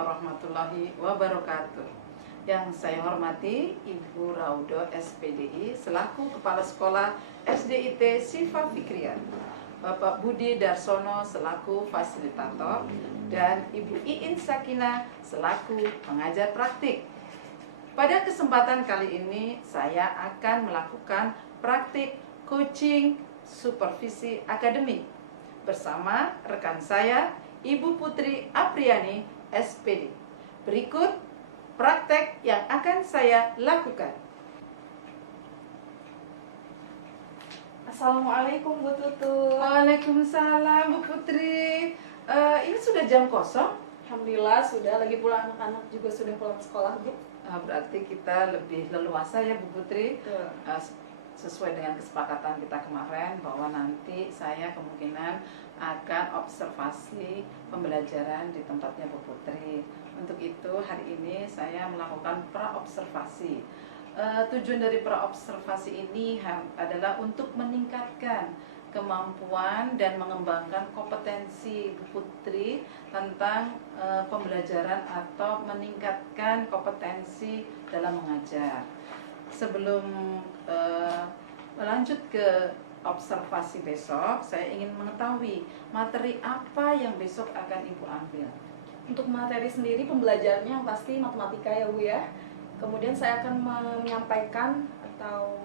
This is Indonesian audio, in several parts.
warahmatullahi wabarakatuh. Yang saya hormati Ibu Raudo SPDI selaku Kepala Sekolah SDIT Sifa Fikrian, Bapak Budi Darsono selaku fasilitator, dan Ibu Iin Sakina selaku pengajar praktik. Pada kesempatan kali ini saya akan melakukan praktik coaching supervisi akademik bersama rekan saya Ibu Putri Apriani SPD. Berikut praktek yang akan saya lakukan. Assalamualaikum Bu Tutut. Waalaikumsalam Bu Putri. Ini sudah jam kosong? Alhamdulillah sudah, lagi pula anak-anak juga sudah pulang sekolah Bu. Berarti kita lebih leluasa ya Bu Putri. Betul. Sesuai dengan kesepakatan kita kemarin bahwa nanti saya kemungkinan akan observasi pembelajaran di tempatnya Bu Putri. Untuk itu hari ini saya melakukan pra-observasi. Tujuan dari pra-observasi ini adalah untuk meningkatkan kemampuan dan mengembangkan kompetensi Bu Putri tentang pembelajaran atau meningkatkan kompetensi dalam mengajar. Sebelum melanjut ke observasi besok, saya ingin mengetahui materi apa yang besok akan Ibu ambil. Untuk materi sendiri pembelajarannya yang pasti matematika ya Bu ya. Kemudian saya akan menyampaikan atau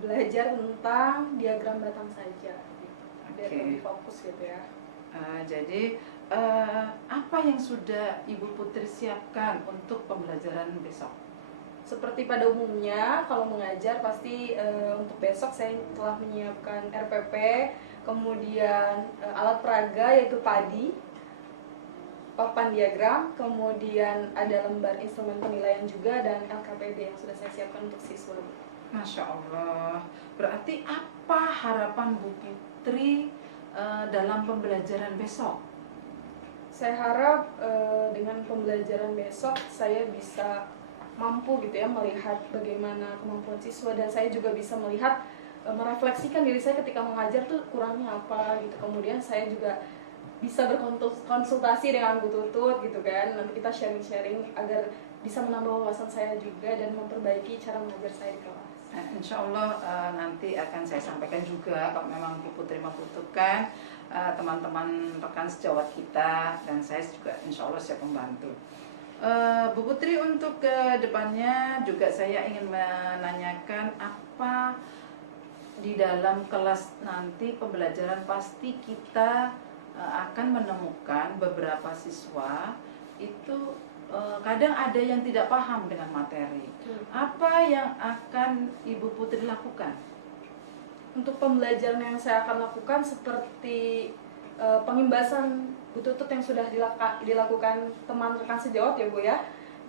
belajar tentang diagram batang saja gitu. Biar lebih fokus gitu ya. Jadi apa yang sudah Ibu Putri siapkan untuk pembelajaran besok? Seperti pada umumnya, kalau mengajar pasti untuk besok saya telah menyiapkan RPP, kemudian alat peraga yaitu padi, papan diagram, kemudian ada lembar instrumen penilaian juga, dan LKPD yang sudah saya siapkan untuk siswa. Masya Allah, berarti apa harapan Bu Putri dalam pembelajaran besok? Saya harap dengan pembelajaran besok saya bisa mampu gitu ya melihat bagaimana kemampuan siswa, dan saya juga bisa melihat merefleksikan diri saya ketika mengajar tuh kurangnya apa gitu. Kemudian saya juga bisa berkonsultasi dengan Bu Tutut gitu kan. Nanti kita sharing-sharing agar bisa menambah wawasan saya juga dan memperbaiki cara mengajar saya di kelas. Insya Allah nanti akan saya sampaikan juga kalau memang Bu Putri membutuhkan teman-teman rekan sejawat kita, dan saya juga insya Allah siap membantu. Bu Putri, untuk ke depannya juga saya ingin menanyakan apa di dalam kelas nanti pembelajaran pasti kita akan menemukan beberapa siswa itu kadang ada yang tidak paham dengan materi. Apa yang akan Ibu Putri lakukan? Untuk pembelajaran yang saya akan lakukan seperti pengimbasan Bu Tutut yang sudah dilakukan teman rekan sejawat ya Bu ya,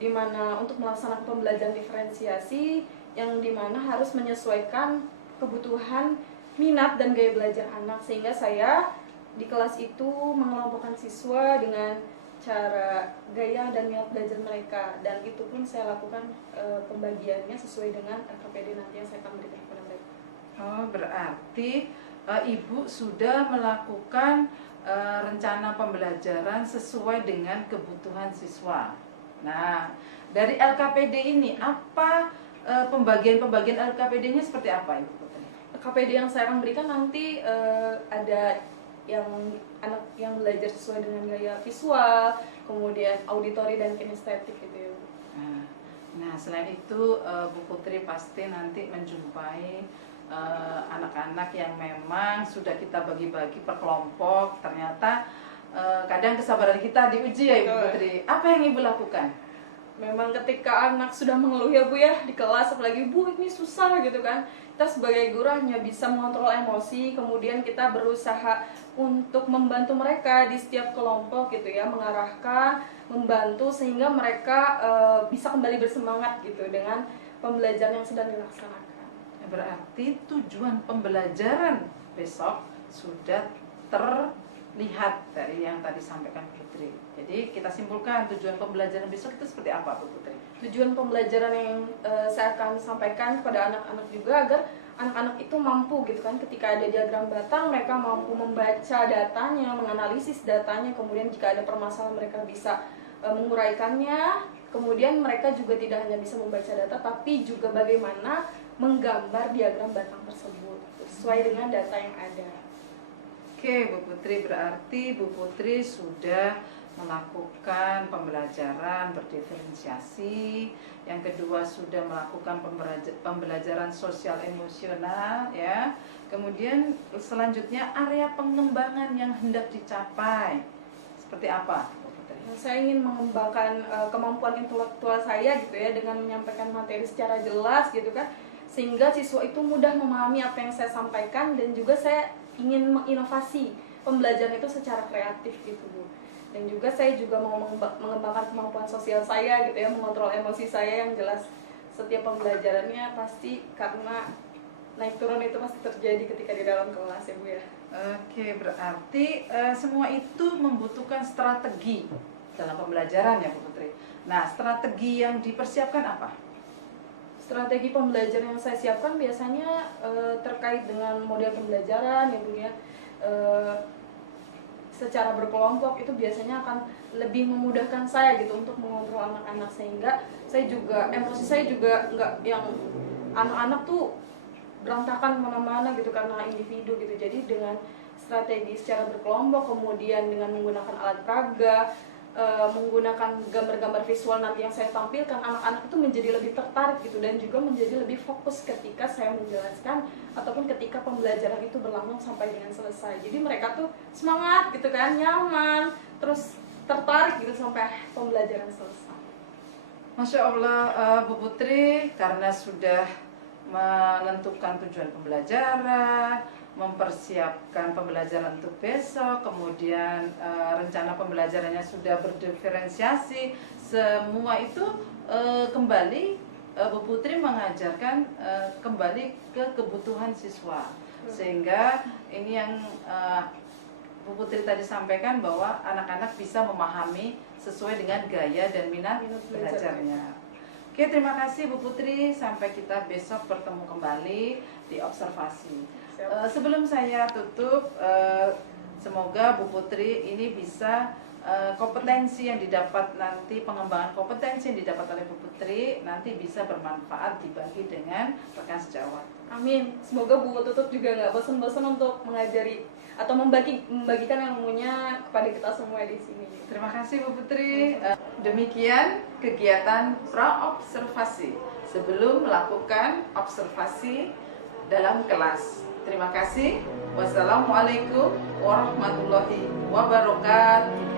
dimana untuk melaksanakan pembelajaran diferensiasi yang dimana harus menyesuaikan kebutuhan, minat, dan gaya belajar anak, sehingga saya di kelas itu mengelompokkan siswa dengan cara gaya dan minat belajar mereka, dan itu pun saya lakukan pembagiannya sesuai dengan LKPD nanti yang saya akan berikan kepada mereka. Oh, berarti Ibu sudah melakukan rencana pembelajaran sesuai dengan kebutuhan siswa. Nah, dari LKPD ini apa pembagian LKPD-nya seperti apa Ibu Putri? LKPD yang saya akan berikan nanti ada yang anak yang belajar sesuai dengan gaya visual, kemudian auditori dan kinestetik gitu ya. Nah, selain itu Bu Putri pasti nanti menjumpai anak-anak yang memang sudah kita bagi-bagi per kelompok. Ternyata kadang kesabaran kita diuji ya Ibu Putri. Apa yang Ibu lakukan? Memang ketika anak sudah mengeluh ya Bu ya di kelas, apalagi Bu ini susah gitu kan, kita sebagai guru hanya bisa mengontrol emosi, kemudian kita berusaha untuk membantu mereka di setiap kelompok gitu ya, mengarahkan, membantu sehingga mereka bisa kembali bersemangat gitu dengan pembelajaran yang sedang dilaksanakan. Berarti tujuan pembelajaran besok sudah terlihat dari yang tadi sampaikan Putri. Jadi kita simpulkan tujuan pembelajaran besok itu seperti apa Bu Putri? Tujuan pembelajaran yang saya akan sampaikan kepada anak-anak juga agar anak-anak itu mampu gitu kan, ketika ada diagram batang mereka mampu membaca datanya, menganalisis datanya, kemudian jika ada permasalahan mereka bisa menguraikannya. Kemudian mereka juga tidak hanya bisa membaca data, tapi juga bagaimana menggambar diagram batang tersebut sesuai dengan data yang ada. Oke, Bu Putri, berarti Bu Putri sudah melakukan pembelajaran berdiferensiasi. Yang kedua sudah melakukan pembelajaran sosial emosional, ya. Kemudian selanjutnya area pengembangan yang hendak dicapai seperti apa, Bu Putri? Saya ingin mengembangkan kemampuan intelektual saya gitu ya, dengan menyampaikan materi secara jelas gitu kan, sehingga siswa itu mudah memahami apa yang saya sampaikan, dan juga saya ingin menginovasi pembelajaran itu secara kreatif gitu Bu. Dan juga saya juga mau mengembangkan kemampuan sosial saya gitu ya, mengontrol emosi saya yang jelas. Setiap pembelajarannya pasti, karena naik turun itu pasti terjadi ketika di dalam kelas ya Bu ya. Oke, berarti semua itu membutuhkan strategi dalam pembelajaran ya Bu Putri. Nah, strategi yang dipersiapkan apa? Strategi pembelajaran yang saya siapkan biasanya terkait dengan model pembelajaran ya Bu ya. Secara berkelompok itu biasanya akan lebih memudahkan saya gitu untuk mengontrol anak-anak, sehingga saya juga emosi saya juga nggak yang anak-anak tuh berantakan kemana-mana gitu karena individu gitu. Jadi dengan strategi secara berkelompok, kemudian dengan menggunakan alat peraga, menggunakan gambar-gambar visual nanti yang saya tampilkan, anak-anak itu menjadi lebih tertarik gitu, dan juga menjadi lebih fokus ketika saya menjelaskan ataupun ketika pembelajaran itu berlangsung sampai dengan selesai. Jadi mereka tuh semangat gitu kan, nyaman, terus tertarik gitu sampai pembelajaran selesai. Masya Allah, Bu Putri, karena sudah menentukan tujuan pembelajaran, mempersiapkan pembelajaran untuk besok, kemudian rencana pembelajarannya sudah berdiferensiasi, semua itu kembali Bu Putri mengajarkan kembali ke kebutuhan siswa, sehingga ini yang Bu Putri tadi sampaikan bahwa anak-anak bisa memahami sesuai dengan gaya dan minat belajarnya. Oke, terima kasih Bu Putri, sampai kita besok bertemu kembali di observasi. Sebelum saya tutup, semoga Bu Putri ini bisa kompetensi yang didapat nanti, pengembangan kompetensi yang didapat oleh Bu Putri nanti bisa bermanfaat dibagi dengan rekan sejawat. Amin. Semoga Bu Tutut juga nggak bosan-bosan untuk mengajari atau membagikan ilmunya kepada kita semua di sini. Terima kasih Bu Putri. Demikian kegiatan pra-observasi sebelum melakukan observasi dalam kelas. Terima kasih. Wassalamualaikum warahmatullahi wabarakatuh.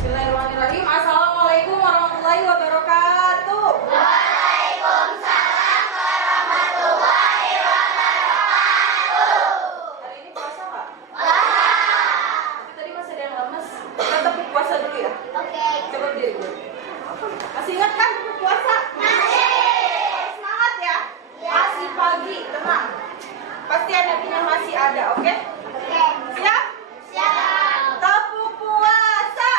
Bismillahirrahmanirrahim. Assalamualaikum warahmatullahi wabarakatuh. Waalaikumsalam warahmatullahi wabarakatuh. Hari ini puasa nggak? Puasa. Tapi tadi masih ada yang lemes. Kita tepuk puasa dulu ya. Oke. Coba berdiri dulu. Masih ingat kan tepuk puasa? Masih. Semangat ya. Ya. Masih pagi, tenang. Pasti energinya masih ada, oke? Oke. Siap? Siap. Tepuk puasa.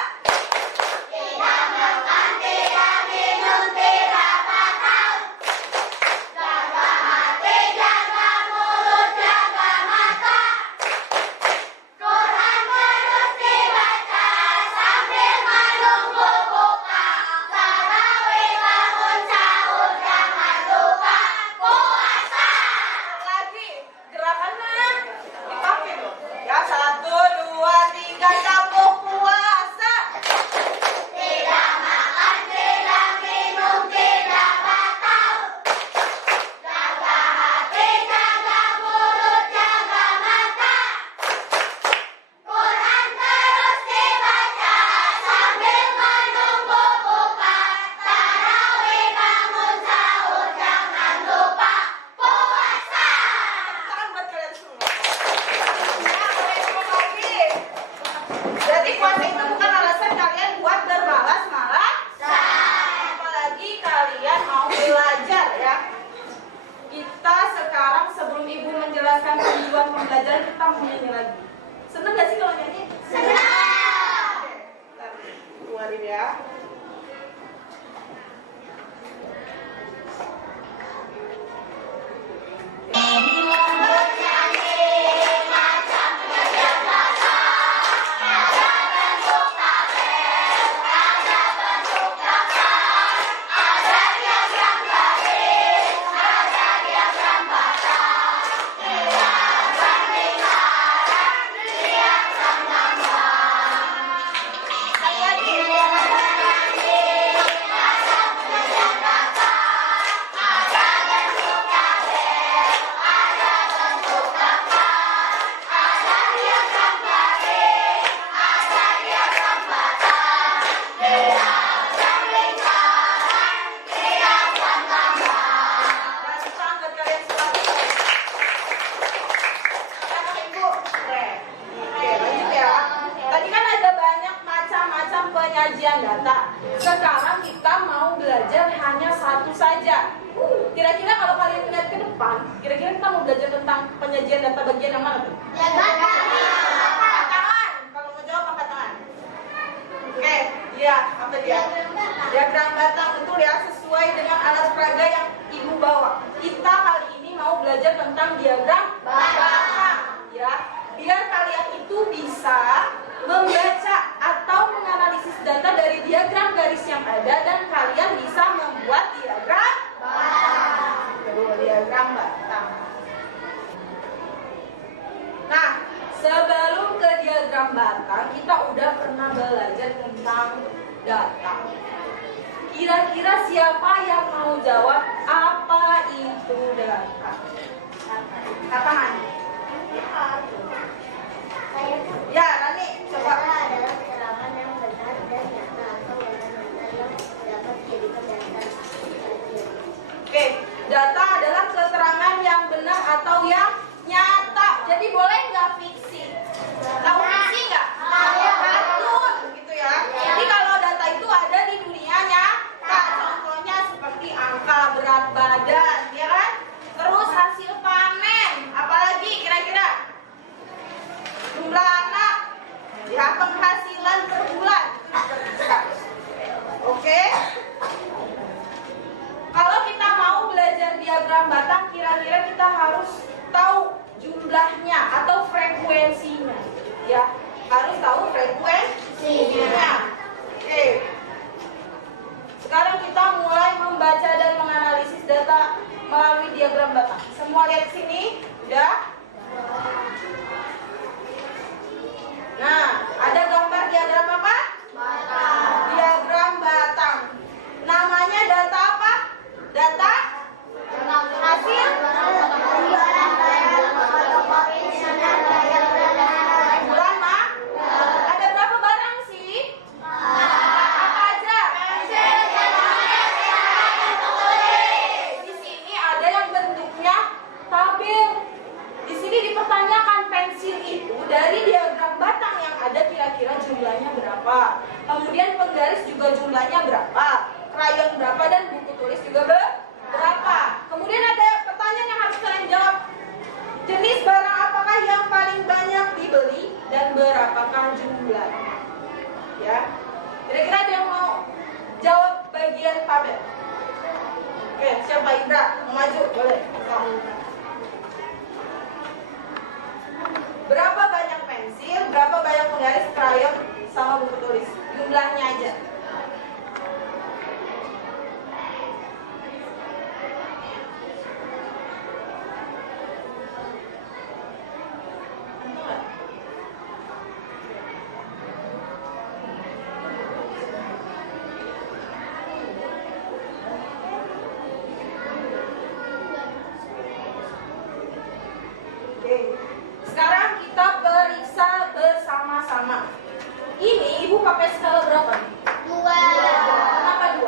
Tidak makan, tidak minum, tidak makan. Jaga hati, jaga mulut, jaga mata. Quran terus dibaca sambil menunggu buka. Tarawih bangun sahur, jangan lupa puasa. Lagi gerakannya dipakai dong. Ya, 1, 2, 3, tepuk puasa. Tidak makan, tidak minum, tidak batal. Jaga hati, jaga mulut, jaga mata. Quran terus dibaca sambil menunggu buka. Tarawih bangun sahur, jangan lupa puasa. Tangan buat kalian semua. Ya, ngomong lagi. Berarti puasa itu bukan alasan kalian buat bermalas-malasan. Apalagi kalian mau belajar ya. Kita sekarang sebelum ibu menjelaskan tujuan pembelajaran, kita mau nyanyi lagi. Seneng gak sih kalau nyanyi? Senang. Oke, keluarin ya. penyajian data. Sekarang kita mau belajar hanya satu saja. Kira-kira kalau kalian lihat ke depan, kira-kira kita mau belajar tentang penyajian data bagian yang mana tuh? Angkat tangan. Kalau mau jawab angkat tangan. Oke, iya, apa dia? Diagram batang, betul ya, sesuai dengan alas peraga yang ibu bawa. Kita kali ini mau belajar tentang diagram batang, ya. Biar kalian itu bisa membaca atau menganalisis data dari diagram garis yang ada dan kalian bisa membuat diagram batang. Diagram batang. Nah, sebelum ke diagram batang, kita udah pernah belajar tentang data. Kira-kira siapa yang mau jawab apa itu data? Kapan? Ya, Rani, coba. Adalah keterangan yang benar dan nyata atau data yang dapat dijadikan data. Oke, data adalah keterangan yang benar atau yang nyata. Jadi boleh nggak fiksi? Tahu fiksi nggak? Kartun, gitu ya. Jadi kalau data itu ada di dunia nyata. Contohnya seperti angka, berat badan, ya kan? Terus hasil panen, apalagi kira-kira? Jumlah anak, ya, penghasilan per bulan. Oke? Kalau kita mau belajar diagram batang, kira-kira kita harus tahu jumlahnya atau frekuensinya, ya. Harus tahu frekuensinya. Oke. Sekarang kita mulai membaca dan menganalisis data melalui diagram batang. Semua lihat sini, udah? Nah, ada gambar diagram apa? Batang. Diagram batang. Namanya data apa? Data? Hasil? Bulan mah? Ada berapa barang sih? Apa aja? Di sini ada yang bentuknya tabel. Di sini dipertanyakan pensil itu dari diagram batang yang ada kira-kira jumlahnya berapa. Kemudian penggaris juga jumlahnya berapa. Krayon berapa dan buku tulis juga berapa. Kemudian ada pertanyaan yang harus kalian jawab. Jenis barang apakah yang paling banyak dibeli dan berapakah jumlahnya? Ya. Kira-kira ada yang mau jawab bagian tabel? Oke, siapa? Indra? Mau maju? Boleh. Berapa banyak pensil, berapa banyak penggaris, krayon, sama buku tulis? Jumlahnya aja. Sekarang kita periksa bersama-sama. Ini ibu pakai skala berapa nih? 2. Kenapa 2?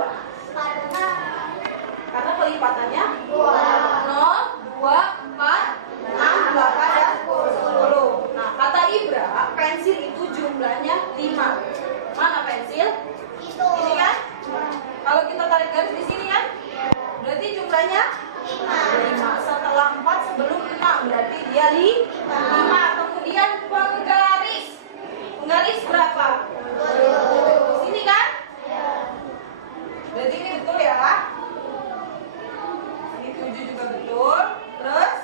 Karena kelipatannya 0, 2, 4, 6, 8, dan 10. Nah, kata Ibra, pensil itu jumlahnya 5. Mana pensil? Ini kan? Kalau kita tarik garis di sini kan? Berarti jumlahnya 5. Setelah 4 sebelum 6 berarti dia 5. Kemudian penggaris. Penggaris berapa? Di sini kan? Berarti ini betul ya? Ini 7 juga betul. Terus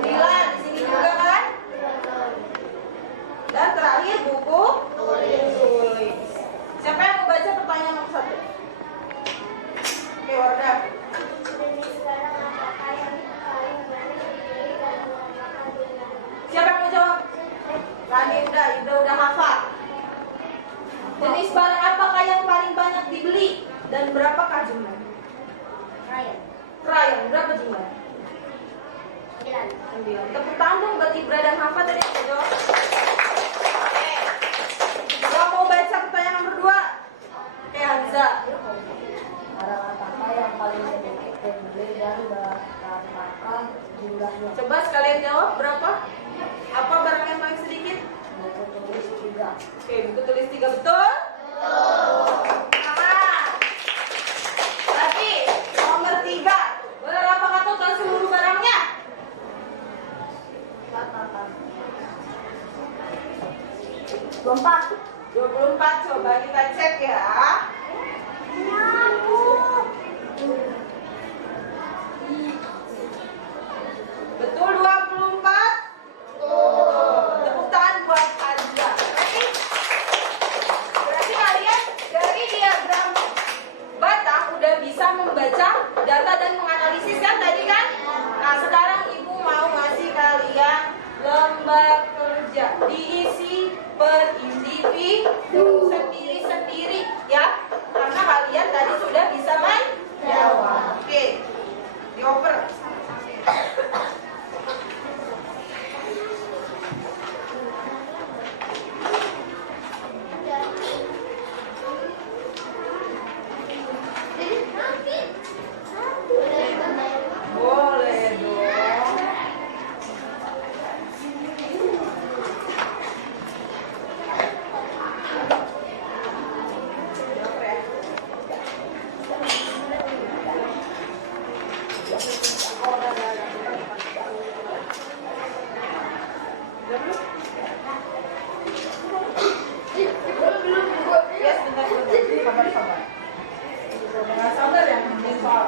9 di sini juga kan? Dan terakhir buku tulis. Siapa yang mau baca pertanyaan nomor 1? Oke, Wardah. Siapa yang mau jawab? Ranindra, udah hafal. Jenis barang apakah yang paling banyak dibeli dan berapakah jumlahnya? Krayon, berapa jumlahnya? 9. Tepuk tangan dong buat Ibra dan Hafa tadi yang jawab. Oke. Yang mau baca pertanyaan nomor 2? Oke, Hamza. Barang apakah yang paling sedikit dibeli dan berapakah jumlahnya? Coba sekalian jawab berapa? Apa barang yang paling sedikit? Buku tulis 3. Oke, buku tulis 3 betul. Coba kita cek ya. Betul 24? Tepuk tangan buat Adia. Berarti kalian dari diagram batang udah bisa membaca data dan menganalisis kan tadi kan? Nah sekarang ibu mau ngasih kalian lembar kerja, diisi per individu sendiri-sendiri ya, karena kalian tadi sudah bisa menjawab. Oke, dioper. Boleh dong. Ya, sebentar. Sabar. Dengan sabar ya, ini soal.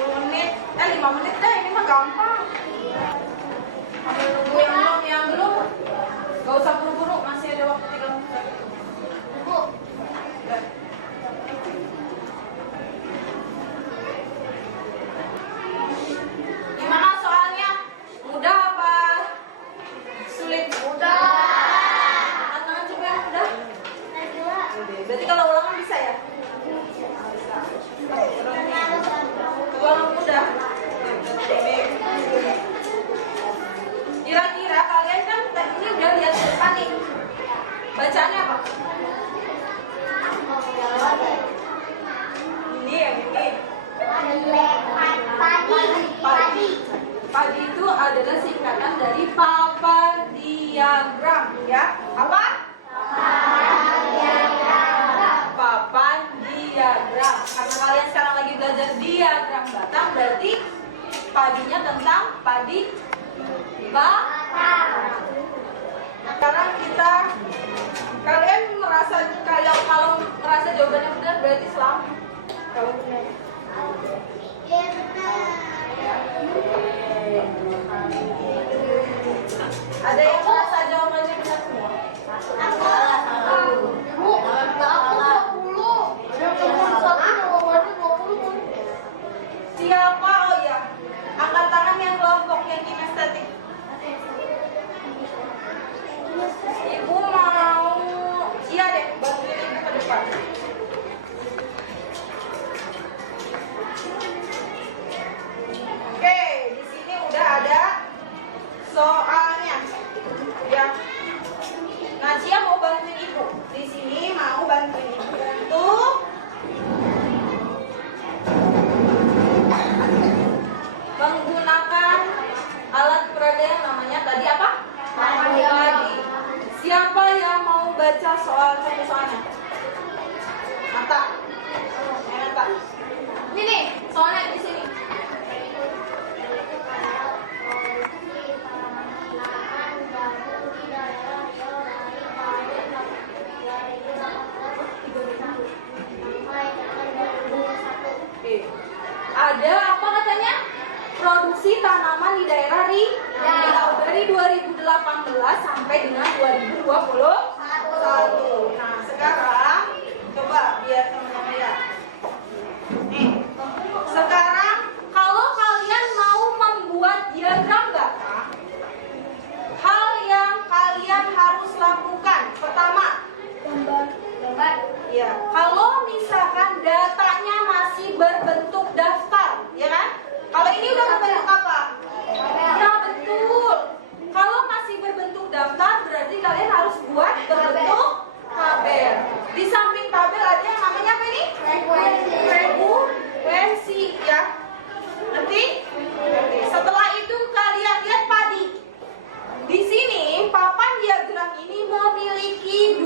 Menit, 5 menit dah, ini mah gampang. Sambil nunggu yang belum, gak usah buru-buru, masih ada waktu 3 menit. Bu. Gimana soalnya? Mudah apa? Sulit? Mudah. Angkat tangan coba yang mudah. Berarti kalau ulangan bisa ya? Ulangan mudah. Kira-kira kalian kan ini udah lihat depan nih. Bacaannya apa? Ini yang ini. Padi itu adalah singkatan dari papan diagram ya. Apa? Papan diagram. Karena kalian sekarang lagi belajar diagram batang, berarti padinya tentang padi batang. Sekarang kalian merasa kalau merasa jawabannya benar berarti selamat. Kalau benar. Ada yang merasa jawabannya benar semua? Siapa? Oh ya, angkat tangan yang kelompok yang kinestetik. Ibu mau, iya deh, bantuin ibu ke depan. Oke, di sini udah ada soalnya. Ya, Najia mau bantuin ibu. Di sini mau bantuin ibu untuk menggunakan alat peraga yang namanya tadi apa? Padi. Siapa yang mau baca satu soalnya? Nata. Nata. Ini nih, soalnya di sini. Ada apa katanya? Produksi tanaman di daerah Riau dari 2018 sampai dengan 2021. Nah, sekarang coba biar teman-teman lihat. Nih. Sekarang kalau kalian mau membuat diagram batang, hal yang kalian harus lakukan pertama, gambar. Ya, kalau misalkan datanya masih berbentuk daftar, ya kan? Kalau ini udah berbentuk apa? Ya betul. Kalau masih berbentuk daftar, berarti kalian harus buat berbentuk tabel. Di samping tabel ada yang namanya apa ini? Frekuensi, ya. Nanti setelah itu kalian lihat padi. Di sini papan diagram ini memiliki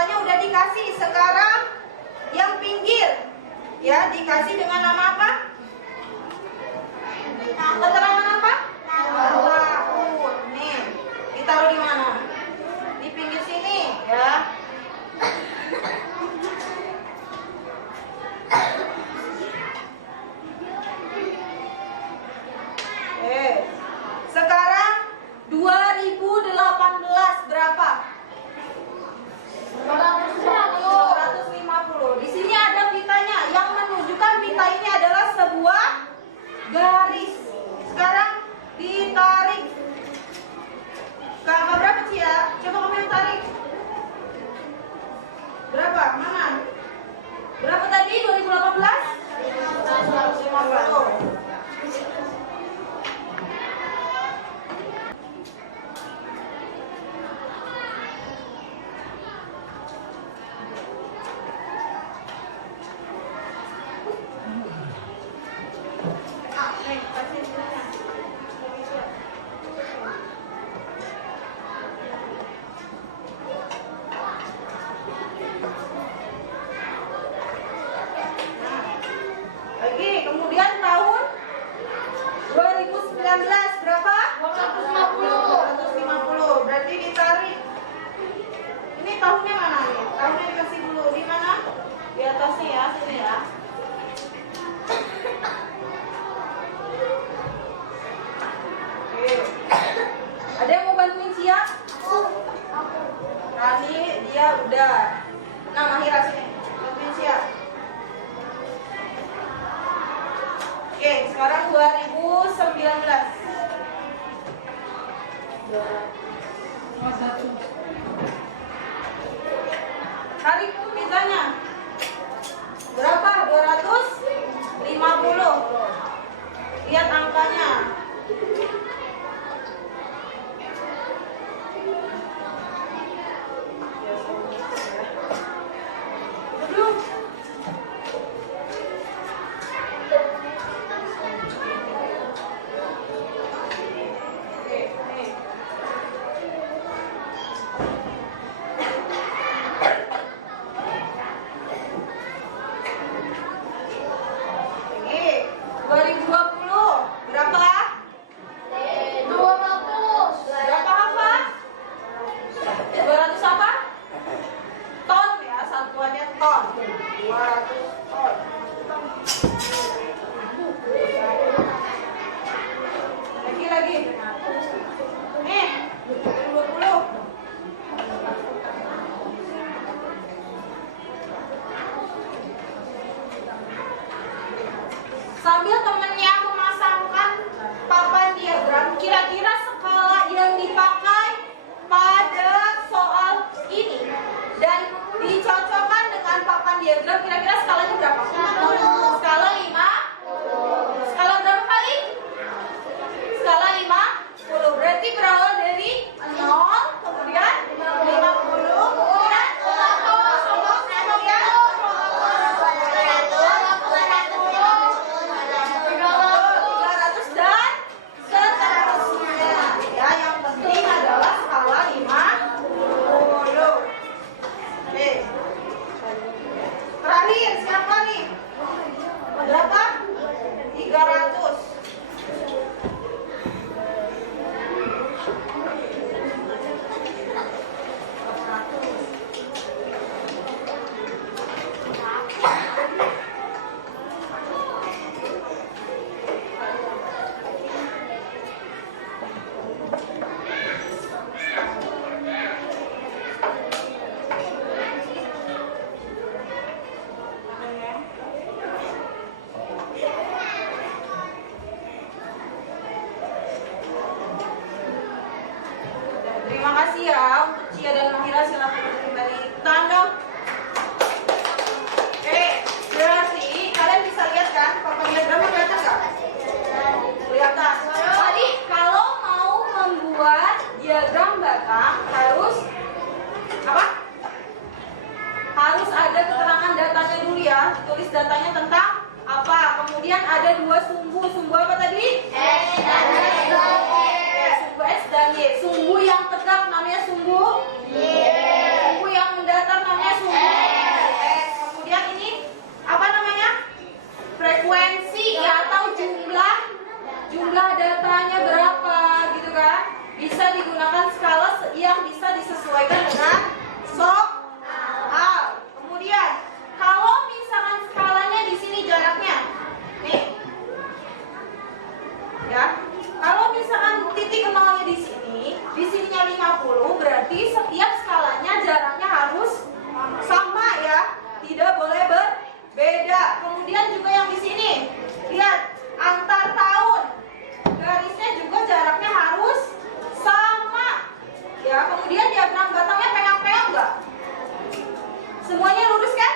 datanya udah dikasih. Sekarang yang pinggir ya dikasih dengan nama apa? Keterangan apa? Tahun. Nih, ditaruh di mana? Di pinggir sini ya. Sekarang 2018 berapa? 250. Di sini ada pitanya yang menunjukkan pita ini adalah sebuah garis. Sekarang ditarik. Ke angka berapa sih ya? Coba kamu yang tarik. Berapa? Mana? Berapa tadi? 2018? 250. Lagi, kemudian tahun 2019 berapa? 250. Berarti ditarik. Ini tahunnya mana nih? Tahunnya dikasih dulu. Di mana? Di atasnya ya, sini ya. Oke. Ada yang mau bantuin Cia? Rani, dia udah. Nah, Mahira sini. Bantuin Cia. Oke, sekarang 2019. Tarik pitanya. Berapa? 250. Lihat angkanya. Duduk. Sambil temennya memasangkan papan diagram, kira-kira skala yang dipakai pada soal ini dan dicocokkan dengan papan diagram, kira-kira skalanya berapa? 50. Skala 5. Skala berapa kali? Skala 50. Berarti berawal dari 0, kemudian 50, kemudian 300 dan seterusnya. Ya, yang penting adalah skala 50. Oke. Terakhir siapa nih? Berapa? 300. Terima kasih ya untuk Cia dan Mahira, silakan kembali tanda. Berarti kalian bisa lihat kan papan diagramnya kelihatan nggak? Kelihatan. Tadi kalau mau membuat diagram batang harus apa? Harus ada keterangan datanya dulu ya. Tulis datanya tentang apa. Kemudian ada dua sumbu. Sumbu apa tadi? X dan Y. Sumbu X dan Y. Sumbu yang tegak namanya sumbu Y. Sumbu yang mendatar namanya Bisa digunakan skala yang bisa disesuaikan dengan soal. Kemudian kalau misalkan skalanya di sini jaraknya, nih, ya. Kalau misalkan titik nolnya di sininya 50, berarti setiap skalanya jaraknya harus sama ya, tidak boleh berbeda. Kemudian juga yang di sini, lihat antar tahun, garisnya juga jaraknya harus sama. Ya, kemudian diagram batangnya pegang-pegang enggak? Semuanya lurus kan?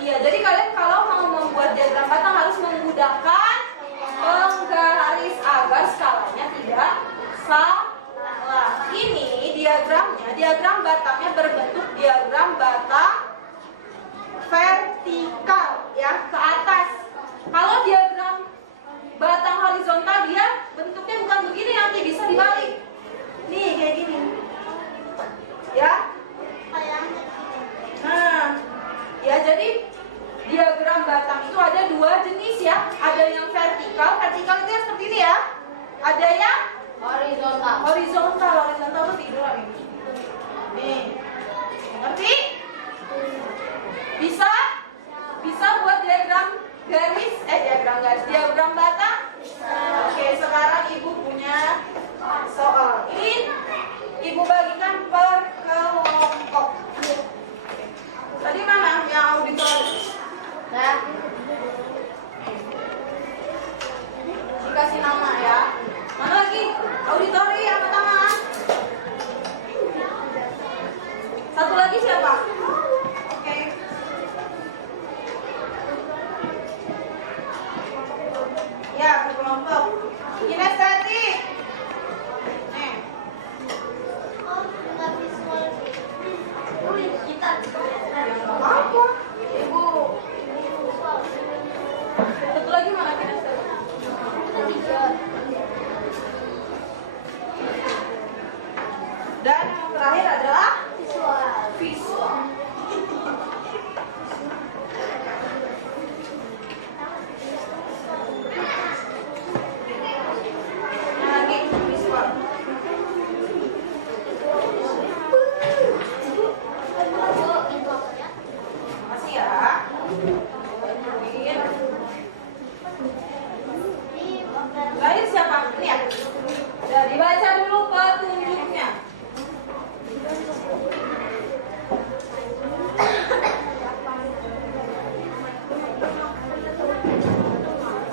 Iya, jadi kalian kalau mau membuat diagram batang harus menggunakan penggaris agar skalanya tidak salah. Ini diagramnya, diagram batangnya berbentuk diagram batang vertikal ya, ke atas. Kalau diagram batang horizontal dia bentuknya bukan begini, nanti bisa dibalik. Nih kayak gini. Ya. Nah, ya jadi diagram batang itu ada dua jenis ya. Ada yang vertikal, vertikal itu yang seperti ini ya. Ada yang Horizontal. horizontal tuh tiduran ini. Nih. Ngerti? Bisa? Bisa buat diagram diagram batang? Oke, sekarang Ibu punya soal. Ini Ibu bagikan per kelompok. Tadi mana yang auditori? Nah, Dikasih nama ya. Mana lagi? Auditori yang pertama. Satu lagi siapa? Oke. Ya, berkelompok. Kinestetik. Nih. Apa? Ibu. Satu lagi mana kinestetik? Dan yang terakhir adalah visual. Yang lagi visual. Makasih ya. Terakhir siapa? Ini ya. Udah dibaca dulu petunjuknya.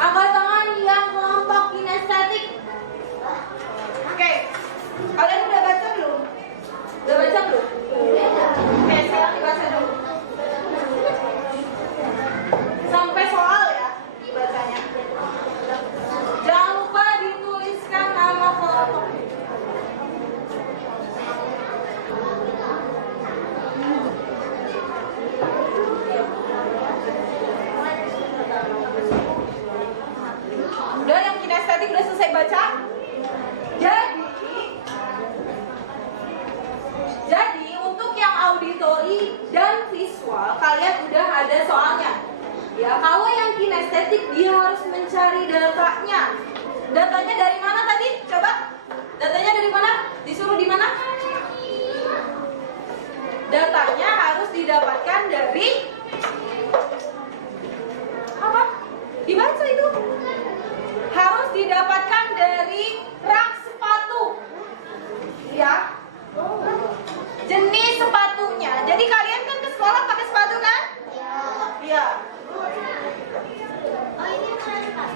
Angkat tangan yang kelompok kinestetik. Oke. Kalian udah baca belum? Udah baca belum? Oke, sekarang dibaca dulu. Sampai soal ya dibacanya. Jangan lupa dituliskan nama kelompok. Udah, yang kinestetik udah selesai baca. Jadi untuk yang auditori dan visual kalian udah ada soalnya. Ya, kalau yang kinestetik dia harus mencari datanya. Datanya dari mana tadi? Coba. Datanya dari mana? Disuruh di mana? Datanya harus didapatkan dari apa? Dibaca itu. Harus didapatkan dari rak sepatu. Ya. Jenis sepatunya. Jadi kalian kan ke sekolah pakai sepatu kan? Iya. Oh, ini keren, Pak.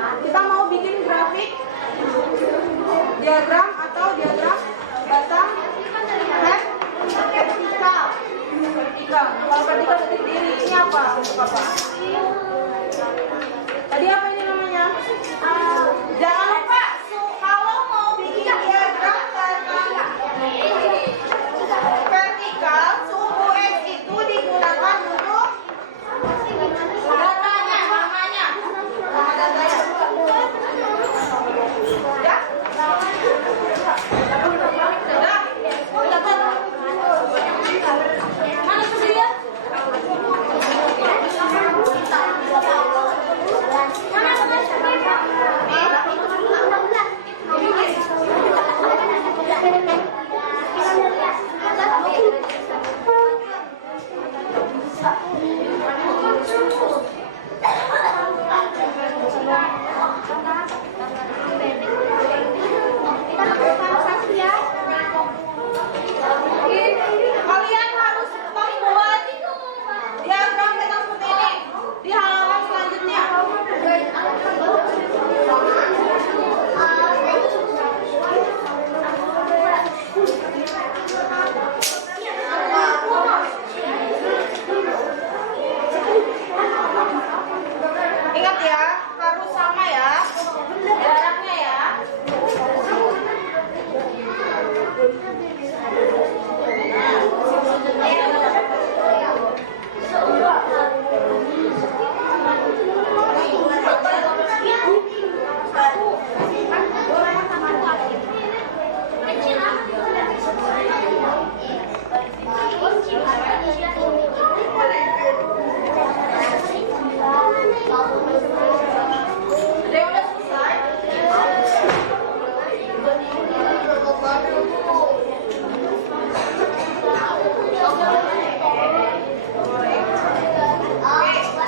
Kita mau bikin grafik diagram atau diagram batang vertikal. Vertikal. Kalau vertikal berdiri, ini apa? Untuk apa? Tadi apa ini namanya? Jangan lupa kalau mau bikin diagram batang vertikal, suku X itu digunakan untuk datanya, namanya. Nama datanya. Ya? Mana sendiri? Kalian harus membuat diagram batang seperti ini di halaman selanjutnya. Ingat ya, harus sama ya jaraknya ya. Ada yang udah selesai?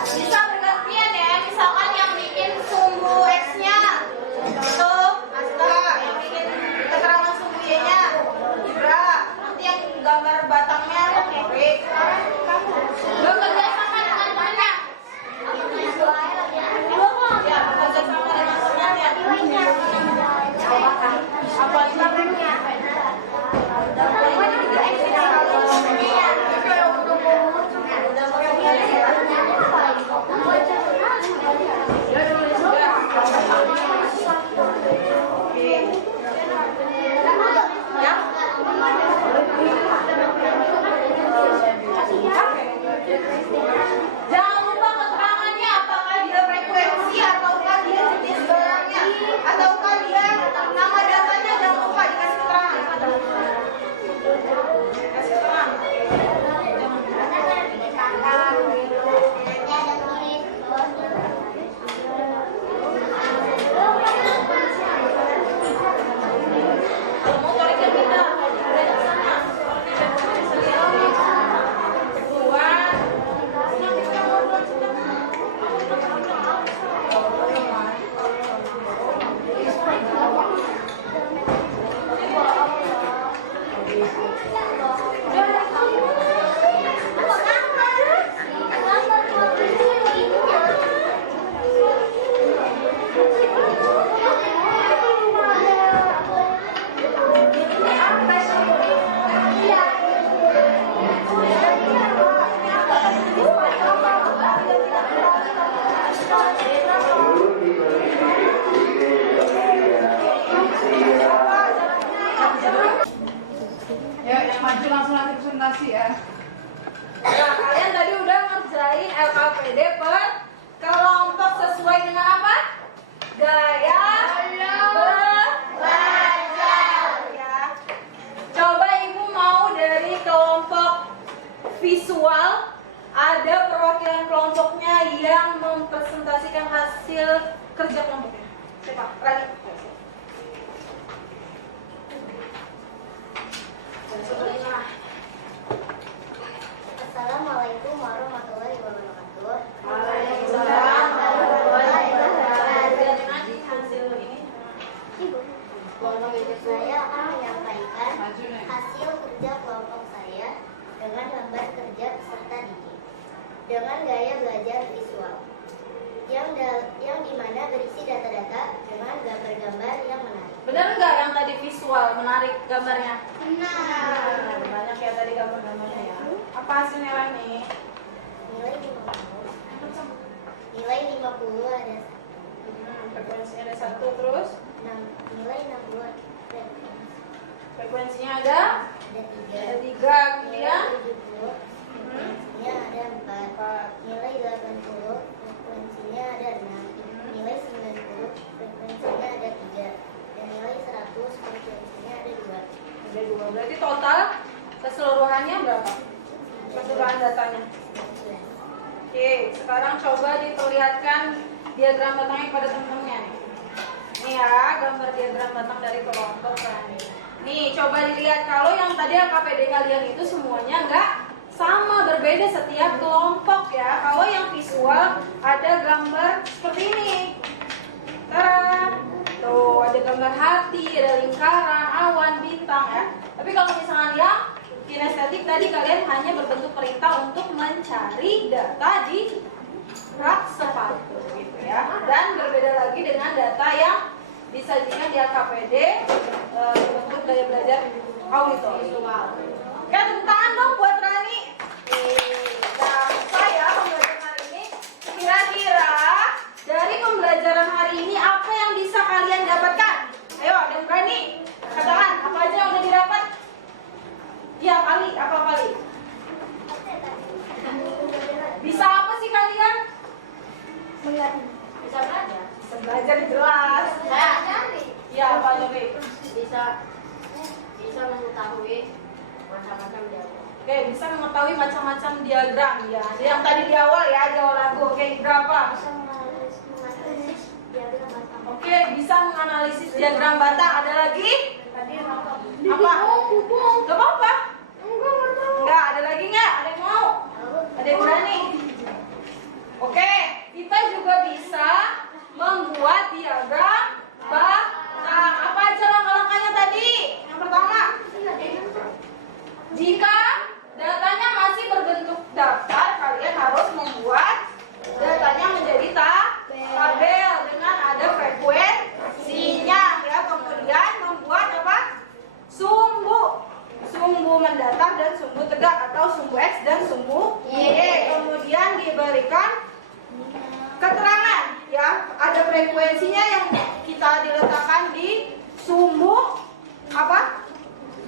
Bisa bergantian ya, misalkan yang bikin sumbu X-nya tuh Asta, yang bikin keterangan sumbu Y-nya Ibra, nanti yang gambar batangnya Rick. Lo kerja sama dengan temennya? Ya, kerja sama dengan temennya. Apa Jangan lupa keterangannya, apakah dia frekuensi ataukah dia jenis barangnya ataukah dia nama datanya, jangan lupa dikasih keterangan. Kasih keterangan. Kalau motoriknya pindah, pindah ke sana. Buat Ya, yang maju langsung nanti presentasi ya. Nah, kalian tadi udah ngerjain LKPD per kelompok sesuai dengan apa? Gaya belajar ya. Coba ibu mau dari kelompok visual, ada perwakilan kelompoknya yang mempresentasikan hasil kerja kelompoknya. Siapa? Rani. Assalamualaikum warahmatullahi wabarakatuh. Waalaikumsalam warahmatullahi wabarakatuh. Hasil ini. Saya akan menyampaikan hasil kerja kelompok saya dengan lembar kerja peserta didik dengan gaya belajar visual yang dimana berisi data visual, menarik gambarnya. Benar. Banyak ya tadi gambar-gambarnya ya. Apa hasil nilainya? Nilai 50. Nilai 50 ada Frekuensinya ada 1 terus. nilai 60 ada Frekuensinya ada ada 3. 3. Kemudian 70 frekuensinya ada 4. Nilai 80 frekuensinya ada 6. Nilai 90 frekuensinya ada 3. Dan nilai 100 frekuensinya ada 2. ada 2. Berarti total keseluruhannya berapa? Keseluruhan datanya. Oke, sekarang coba diperlihatkan diagram batangnya pada teman-temannya nih. Nih ya, gambar diagram batang dari kelompok tadi. Nih, coba dilihat kalau yang tadi KPD kalian itu semuanya enggak sama, berbeda setiap kelompok ya. Kalau yang visual ada gambar seperti ini. Tara. Tuh, ada gambar hati, ada lingkaran, awan, bintang ya. Tapi kalau misalnya yang kinestetik tadi kalian hanya berbentuk perintah untuk mencari data di rak sepatu gitu ya. Dan berbeda lagi dengan data yang disajikan di LKPD bentuk daya belajar auditori. Oke, tepuk tangan dong buat Rani. Nah, saya pembelajaran hari ini kira-kira dari pembelajaran hari ini apa yang bisa kalian dapatkan? Ayo, ada yang berani? Katakan, apa aja yang udah didapat? Ya, kali, apa kali? Bisa apa sih kalian? Bisa belajar. Bisa belajar jelas. Ya, apa Nuri? Bisa mengetahui macam-macam diagram. Oke, bisa mengetahui macam-macam diagram ya. Yang tadi di awal ya, di awal lagu. Oke, berapa? Oke, bisa menganalisis diagram batang. Ada lagi? Apa? Gak apa-apa. Enggak, ada lagi nggak? Ada yang mau? Ada yang berani? Oke, kita juga bisa membuat diagram batang. Apa aja langkah-langkahnya tadi? Yang pertama, jika datanya masih berbentuk daftar, kalian harus membuat datanya menjadi tabel dengan ada frekuensinya ya. Kemudian membuat apa? Sumbu mendatar dan sumbu tegak atau sumbu X dan sumbu Y. Kemudian diberikan keterangan ya, ada frekuensinya yang kita diletakkan di sumbu apa?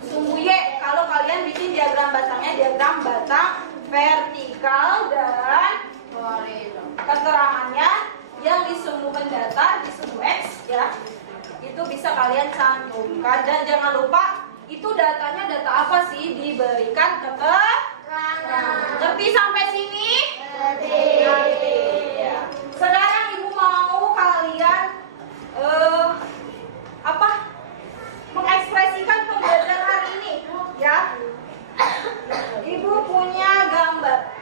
Sumbu Y. Kalau kalian bikin diagram batangnya diagram batang vertikal dan keterangannya yang di sumbu mendatar di sumbu X ya. Itu bisa kalian cantumkan dan jangan lupa itu datanya data apa sih, diberikan keterangan. Ngerti sampai sini? Ngerti. Ya. Sekarang ibu mau kalian mengekspresikan pembelajaran hari ini ya. Ibu punya gambar.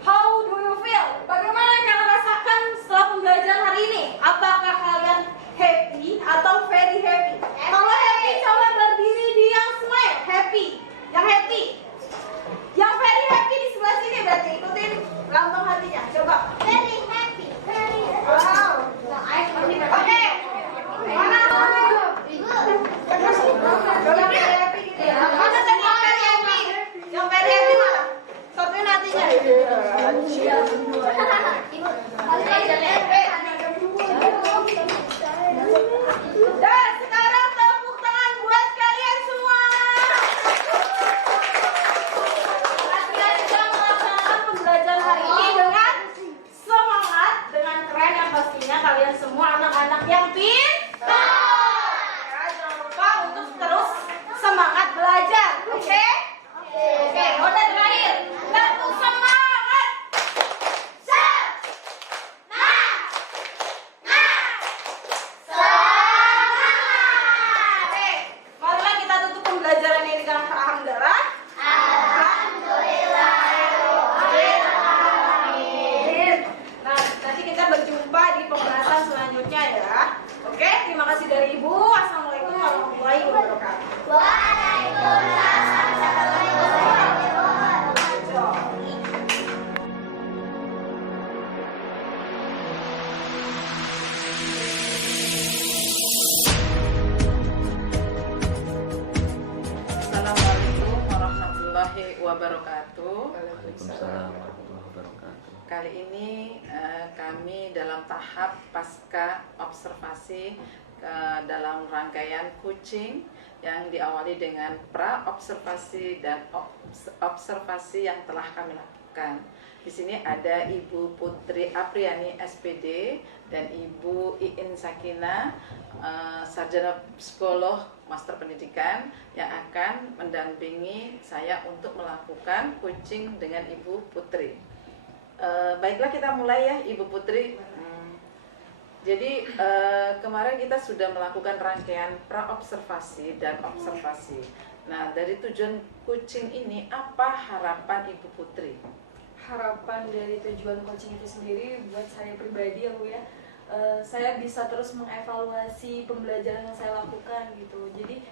How do you feel? Bagaimana yang kalian rasakan setelah pembelajaran hari ini? Apakah kalian happy atau very happy? Kalau happy, coba berdiri di yang smile. Happy. Yang happy. Yang very happy di sebelah sini berarti ikutin lambang hatinya. Coba. Very happy. Very happy. wabarakatuh. Waalaikumsalam warahmatullahi wabarakatuh. Kali ini kami dalam tahap pasca observasi dalam rangkaian coaching yang diawali dengan pra-observasi dan observasi yang telah kami lakukan. Di sini ada Ibu Putri Apriani SPD dan Ibu Iin Sakina, sarjana psikolog master pendidikan yang akan mendampingi saya untuk melakukan coaching dengan Ibu Putri. Baiklah, kita mulai ya Ibu Putri. Jadi kemarin kita sudah melakukan rangkaian pra-observasi dan observasi. Nah, dari tujuan coaching ini apa harapan Ibu Putri? Harapan dari tujuan coaching itu sendiri buat saya pribadi ya Bu ya, saya bisa terus mengevaluasi pembelajaran yang saya lakukan gitu. Jadi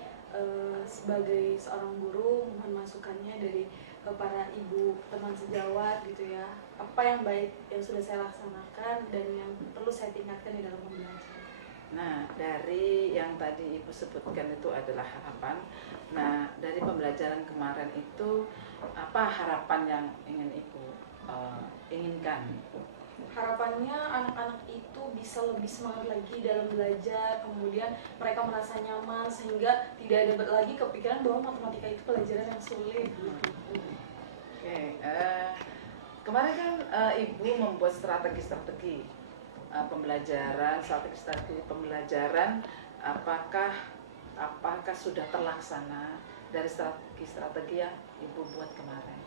sebagai seorang guru mohon masukannya dari para ibu teman sejawat gitu ya, apa yang baik yang sudah saya laksanakan dan yang perlu saya tingkatkan di dalam pembelajaran. Nah, dari yang tadi Ibu sebutkan itu adalah harapan. Nah, dari pembelajaran kemarin itu apa harapan yang ingin Ibu inginkan? Harapannya anak-anak itu bisa lebih semangat lagi dalam belajar, kemudian mereka merasa nyaman sehingga tidak ada lagi kepikiran bahwa matematika itu pelajaran yang sulit gitu. Oke, kemarin kan Ibu membuat strategi-strategi pembelajaran, strategi pembelajaran, apakah sudah terlaksana dari strategi-strategi yang Ibu buat kemarin?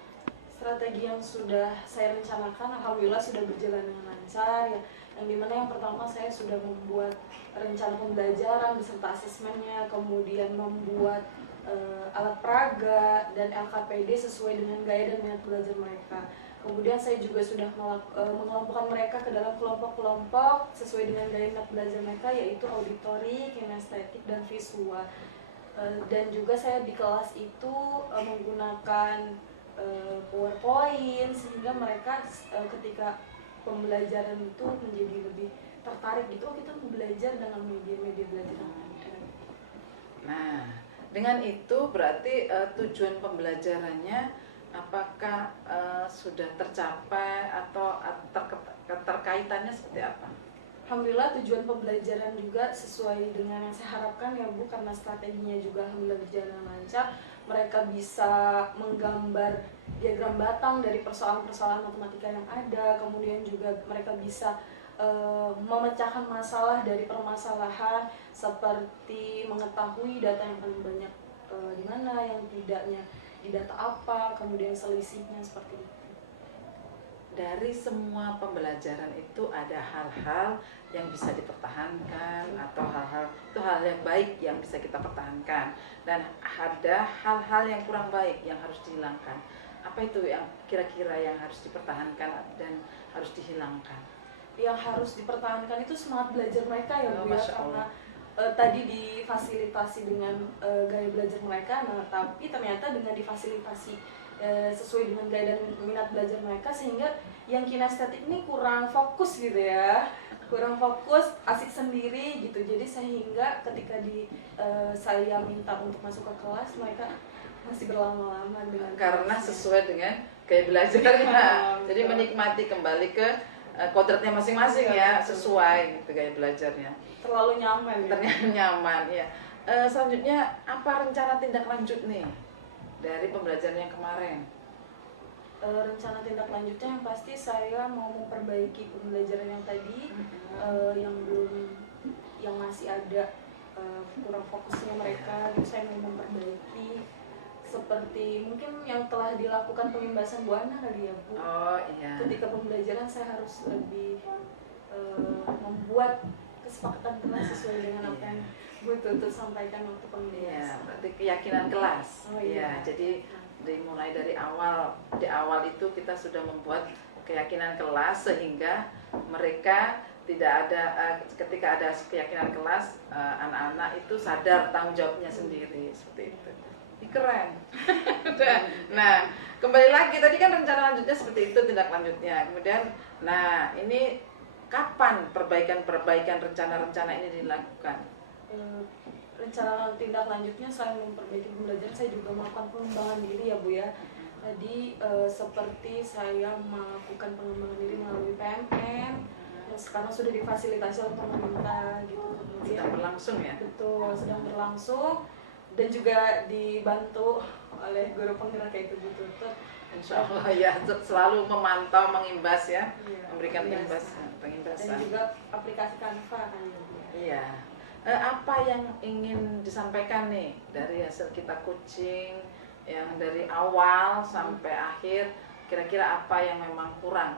Strategi yang sudah saya rencanakan alhamdulillah sudah berjalan dengan lancar ya. Yang dimana yang pertama saya sudah membuat rencana pembelajaran beserta asesmennya, kemudian membuat alat peraga dan LKPD sesuai dengan gaya dan minat belajar mereka. Kemudian saya juga sudah mengelompokkan mereka ke dalam kelompok-kelompok sesuai dengan gaya minat belajar mereka, yaitu auditori, kinestetik, dan visual. Dan juga saya di kelas itu menggunakan PowerPoint sehingga mereka ketika pembelajaran itu menjadi lebih tertarik gitu. Oh, kita belajar dengan media-media belajar yang ada. Nah, dengan itu berarti tujuan pembelajarannya apakah sudah tercapai atau keterkaitannya seperti apa? Alhamdulillah tujuan pembelajaran juga sesuai dengan yang saya harapkan ya Bu, karena strateginya juga alhamdulillah berjalan lancar. Mereka bisa menggambar diagram batang dari persoalan-persoalan matematika yang ada, kemudian juga mereka bisa memecahkan masalah dari permasalahan seperti mengetahui data yang paling banyak di mana, yang tidaknya di data apa, kemudian selisihnya seperti itu. Dari semua pembelajaran itu ada hal-hal yang bisa dipertahankan atau hal yang baik yang bisa kita pertahankan, dan ada hal-hal yang kurang baik yang harus dihilangkan. Apa itu yang kira-kira yang harus dipertahankan dan harus dihilangkan? Yang harus dipertahankan itu semangat belajar mereka ya Bu ya, karena tadi difasilitasi dengan gaya belajar mereka, nah tapi ternyata dengan difasilitasi sesuai dengan gaya dan minat belajar mereka, sehingga yang kinestetik ini kurang fokus gitu ya, kurang fokus, asik sendiri gitu. Jadi sehingga ketika saya minta untuk masuk ke kelas, mereka masih berlama-lama dengan karena sesuai dengan gaya belajarnya. Jadi menikmati kembali ke kodratnya masing-masing ya, sesuai gitu gaya belajarnya. Terlalu nyaman ya? Ternyata nyaman ya. Selanjutnya apa rencana tindak lanjut nih dari pembelajaran yang kemarin? Rencana tindak lanjutnya yang pasti saya mau memperbaiki pembelajaran yang tadi, yang masih ada kurang fokusnya mereka, gitu. Saya mau memperbaiki seperti mungkin yang telah dilakukan pengimbasan buana kali ya Bu. Oh iya. Ketika pembelajaran saya harus lebih membuat kesepakatan kelas sesuai dengan apa yang Bu Tutut sampaikan waktu pembelajaran. Iya, berarti keyakinan kelas. Oh iya. Ya, jadi dimulai dari awal. Di awal itu kita sudah membuat keyakinan kelas sehingga mereka tidak ada ketika ada keyakinan kelas, anak-anak itu sadar tanggung jawabnya sendiri seperti itu. Ini keren. Nah, kembali lagi tadi kan rencana lanjutnya seperti itu, tindak lanjutnya. Kemudian, nah ini kapan perbaikan rencana-rencana ini dilakukan? Rencana tindak lanjutnya selain memperbaiki pembelajaran, saya juga melakukan pengembangan diri ya Bu ya. Tadi seperti saya melakukan pengembangan diri melalui PMM yang sekarang sudah difasilitasi oleh pemerintah gitu. Kemudian Sedang berlangsung ya? betul, sedang berlangsung dan juga dibantu oleh guru penggerak yaitu Bu Tutut. Insya Allah ya, selalu memantau, mengimbas ya, Iya, memberikan pengimbasan. pengimbasan. Dan juga aplikasi Canva kan ya Bu ya. Iya. Apa yang ingin disampaikan nih dari hasil kita coaching yang dari awal sampai akhir, kira-kira apa yang memang kurang?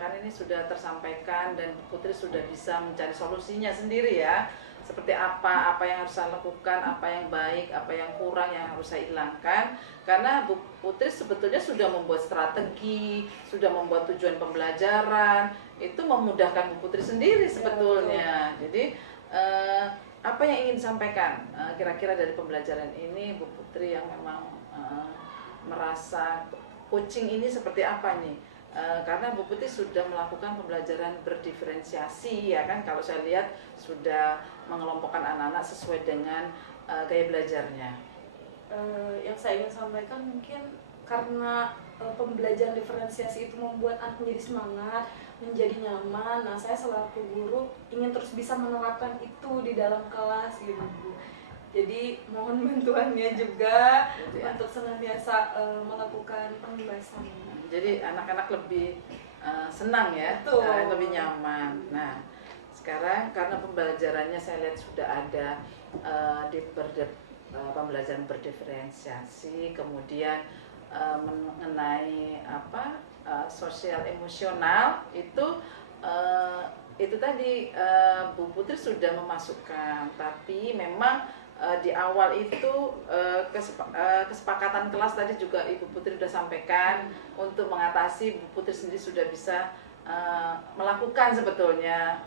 Kan ini sudah tersampaikan dan Putri sudah bisa mencari solusinya sendiri ya. Seperti apa yang harus saya lakukan, apa yang baik, apa yang kurang yang harus saya hilangkan. Karena Bu Putri sebetulnya sudah membuat strategi, sudah membuat tujuan pembelajaran, itu memudahkan Bu Putri sendiri sebetulnya. Jadi apa yang ingin disampaikan kira-kira dari pembelajaran ini Bu Putri yang memang merasa coaching ini seperti apa nih? Karena Bu Putri sudah melakukan pembelajaran berdiferensiasi ya kan, kalau saya lihat sudah mengelompokkan anak-anak sesuai dengan gaya belajarnya. Yang saya ingin sampaikan mungkin karena pembelajaran diferensiasi itu membuat anak menjadi semangat, menjadi nyaman. Nah, saya selaku guru ingin terus bisa menerapkan itu di dalam kelas gitu Bu. Jadi mohon bantuannya juga untuk senantiasa melakukan pembahasan. Jadi anak-anak lebih senang ya, Betul. lebih nyaman. Nah, sekarang karena pembelajarannya saya lihat sudah ada pembelajaran berdiferensiasi, kemudian mengenai sosial emosional itu tadi Bu Putri sudah memasukkan, tapi memang di awal itu kesepakatan kelas tadi juga Ibu Putri sudah sampaikan untuk mengatasi. Bu Putri sendiri sudah bisa melakukan sebetulnya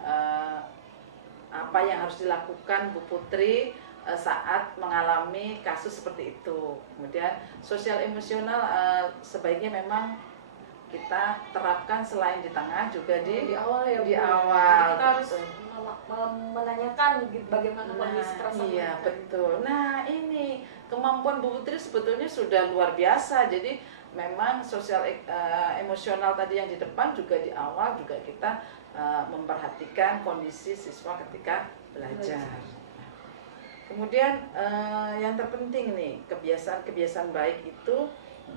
apa yang harus dilakukan Bu Putri saat mengalami kasus seperti itu. Kemudian sosial emosional sebaiknya memang kita terapkan selain di tengah juga di awal ya Bu. di awal. Kita harus menanyakan bagaimana kondisi perasaan iya mereka. betul. Nah, ini kemampuan Bu Putri sebetulnya sudah luar biasa. Jadi memang sosial emosional tadi yang di depan juga di awal juga kita memperhatikan kondisi siswa ketika belajar. Kemudian yang terpenting nih, kebiasaan baik itu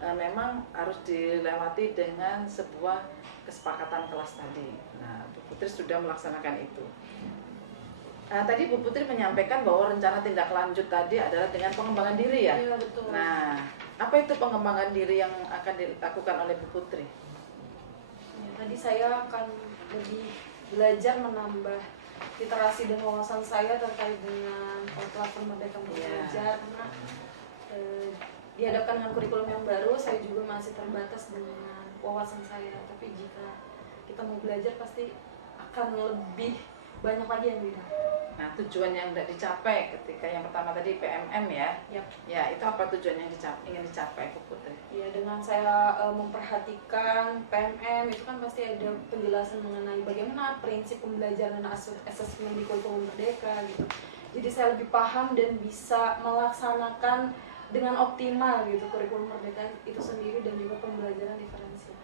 memang harus dilewati dengan sebuah kesepakatan kelas tadi. Nah, Bu Putri sudah melaksanakan itu. Tadi Bu Putri menyampaikan bahwa rencana tindak lanjut tadi adalah dengan pengembangan diri ya? Iya betul. Nah, apa itu pengembangan diri yang akan dilakukan oleh Bu Putri? Ya, tadi saya akan lebih belajar menambah literasi dan wawasan saya terkait dengan platform Merdeka Belajar karena dihadapkan dengan kurikulum yang baru, saya juga masih terbatas dengan wawasan saya. Tapi jika kita mau belajar pasti akan lebih banyak lagi yang didapat. Nah, tujuan yang tidak dicapai ketika yang pertama tadi PMM ya? Yap. Ya, itu apa tujuan yang ingin dicapai Bu Putri? Ya, dengan saya memperhatikan PMM itu kan pasti ada penjelasan mengenai bagaimana prinsip pembelajaran dan asesmen di kurikulum Merdeka gitu. Jadi saya lebih paham dan bisa melaksanakan dengan optimal gitu kurikulum Merdeka itu sendiri dan juga pembelajaran diferensiasi.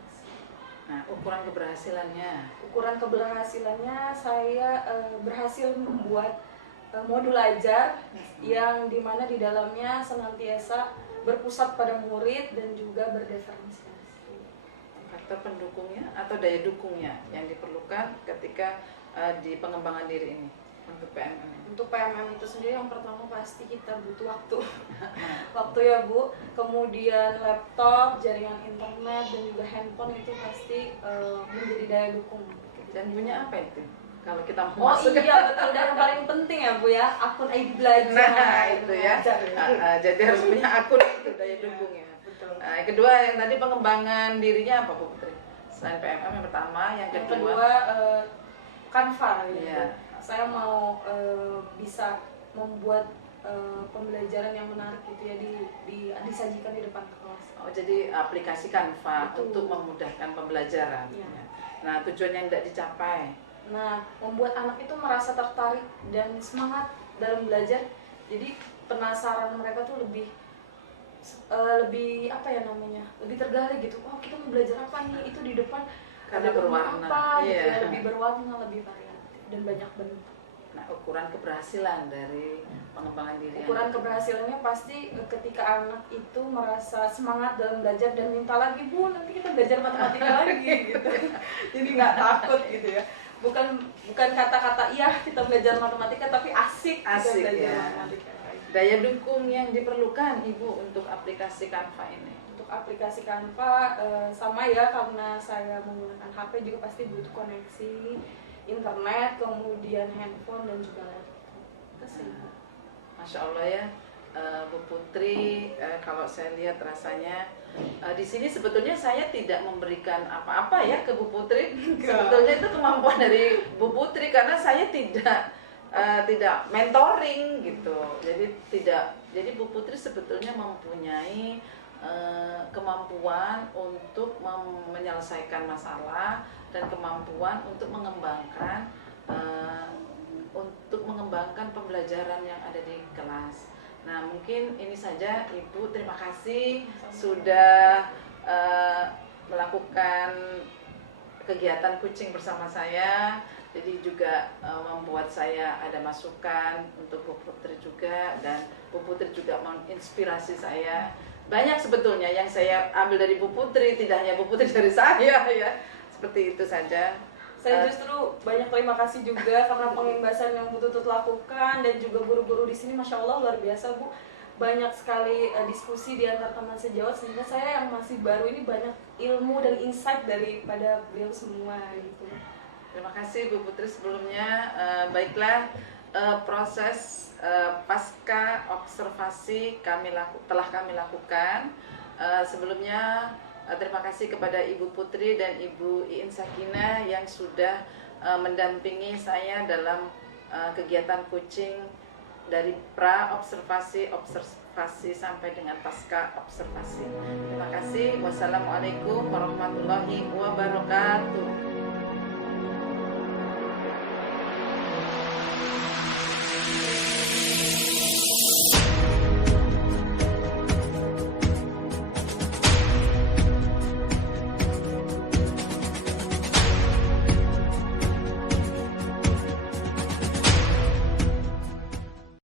Nah, ukuran keberhasilannya? Ukuran keberhasilannya saya berhasil membuat modul ajar yang dimana di dalamnya senantiasa berpusat pada murid dan juga berdiferensiasi. Faktor pendukungnya atau daya dukungnya yang diperlukan ketika di pengembangan diri ini untuk PMM? Untuk PMM itu sendiri yang pertama pasti kita butuh waktu. Waktu ya Bu. Kemudian laptop, jaringan internet dan juga handphone itu pasti menjadi daya dukung. Dan punya apa itu? Kalau kita mau masuk Iya betul, dan yang paling penting ya Bu ya, akun ID belajar. Nah, itu ya. Jadi harus punya akun itu daya dukungnya. Betul. Yang kedua yang tadi pengembangan dirinya apa Bu Putri? Selain PMM yang pertama, yang kedua Canva ya. Iya. Saya mau bisa membuat pembelajaran yang menarik gitu ya disajikan di depan kelas. Oh, jadi aplikasi Canva Betul. untuk memudahkan pembelajaran. Iya. Nah, tujuan yang tidak dicapai. Nah, membuat anak itu merasa tertarik dan semangat dalam belajar. Jadi penasaran mereka tuh lebih lebih apa ya namanya, lebih tergali gitu. Oh kita mau belajar apa nih, itu di depan Karena ada berwarna. apa gitu Iya. ya, lebih berwarna, lebih variatif dan banyak bentuk. Nah, ukuran keberhasilan dari pengembangan diri Ukuran anak. keberhasilannya pasti ketika anak itu merasa semangat dalam belajar dan minta lagi, Bu nanti kita belajar matematika lagi gitu. Jadi nggak takut gitu ya. Bukan kata-kata iya kita belajar matematika, tapi asik, Asik, kita belajar ya. matematika lagi. Daya dukung yang diperlukan Ibu untuk aplikasi Canva ini. Untuk aplikasi Canva sama ya, karena saya menggunakan HP juga pasti butuh koneksi internet, kemudian handphone dan juga laptop. Itu sih. Masya Allah ya, Bu Putri, kalau saya lihat rasanya di sini sebetulnya saya tidak memberikan apa-apa ya ke Bu Putri. Sebetulnya itu kemampuan dari Bu Putri karena saya tidak mentoring gitu. Jadi Bu Putri sebetulnya mempunyai kemampuan untuk menyelesaikan masalah dan kemampuan untuk mengembangkan pembelajaran yang ada di kelas. Nah, mungkin ini saja Ibu. Terima kasih sudah melakukan kegiatan kucing bersama saya. Jadi juga membuat saya ada masukan untuk Bu Putri juga, dan Bu Putri juga menginspirasi saya. Banyak sebetulnya yang saya ambil dari Bu Putri, tidak hanya Bu Putri dari saya ya. Seperti itu saja. Saya justru banyak terima kasih juga karena pengimbasan yang Bu Tutut lakukan, dan juga guru-guru di sini Masya Allah luar biasa Bu. Banyak sekali diskusi di antar teman sejawat, sehingga saya yang masih baru ini banyak ilmu dan insight daripada beliau semua gitu. Terima kasih Bu Putri sebelumnya. Baiklah, proses pasca observasi telah kami lakukan. Sebelumnya terima kasih kepada Ibu Putri dan Ibu Iin Sakinah yang sudah mendampingi saya dalam kegiatan coaching dari pra observasi sampai dengan pasca observasi. Terima kasih. Wassalamualaikum warahmatullahi wabarakatuh.